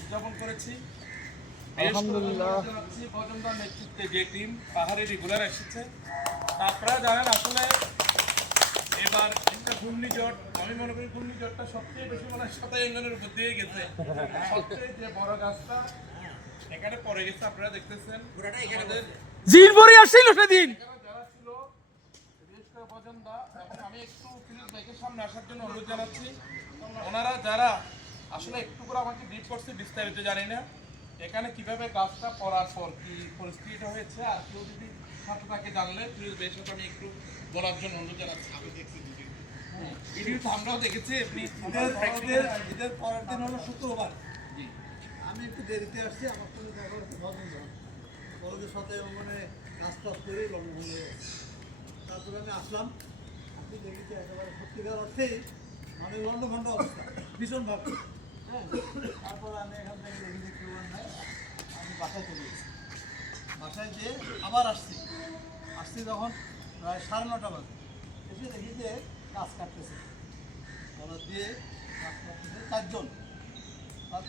উদযাপন করেছি। আলহামদুলিল্লাহ। বজনদার নেতৃত্বে যে টিম পাহাড়ে রেগুলার এসেছে, আপনারা জানেন আসলে এবার একটা ঘূর্ণিঝড়, আমি মনে করি ঘূর্ণিঝড়টা সবচেয়ে বেশি মনে হয় শতায়ঙ্গনের উপর দিয়ে গেছে। সবচেয়ে যে বড় গাছটা এখানে পড়ে গেছে, আপনারা দেখতেছেন। আমাদের জিনপুরি আসছিল সেদিন। যারা ছিল বিশেষ করে বজনদা, এখন আমি একটু ফিরোজ ভাইকে সামনে আসার জন্য অনুরোধ জানাচ্ছি। ওনারা যারা আসলে একটু করে আমাকে ব্রিফ করছে, বিস্তারিত জানি না এখানে কিভাবে গাছটা পড়ার পর কি পরিস্থিতিটা হয়েছে, আর কেউ যদি সাথে থাকে জানলে ফিরোজ ভাইয়ের সাথে আমি একটু বলার জন্য অনুরোধ জানাচ্ছি। আমি দেখছি ভিডিও তো আমরাও দেখেছি। আপনি ঈদের পরের দিন হলো শুক্রবার। জি, আমি একটু দেরিতে আসছি, আমার সঙ্গে দেখা হচ্ছে ভদ্রজন বড়দের সাথে মানে কাজ টাজ করে লন্ডন হয়ে গেছে। তারপরে আমি আসলাম, আপনি দেখেছি একেবারে সত্যিকার অর্থেই মানে লন্ডভন্ড অবস্থা ভীষণভাবে। হ্যাঁ, তারপরে আমি এখান থেকে দেখি কেউ নাই, আমি বাসায় চলে গেছি। বাসায় যেয়ে আবার আসছি যখন প্রায় 9:30 বাজে, এসে দেখি যে গাছ কাটতেছে, দিয়ে গাছ কাটতেছে 4 জন।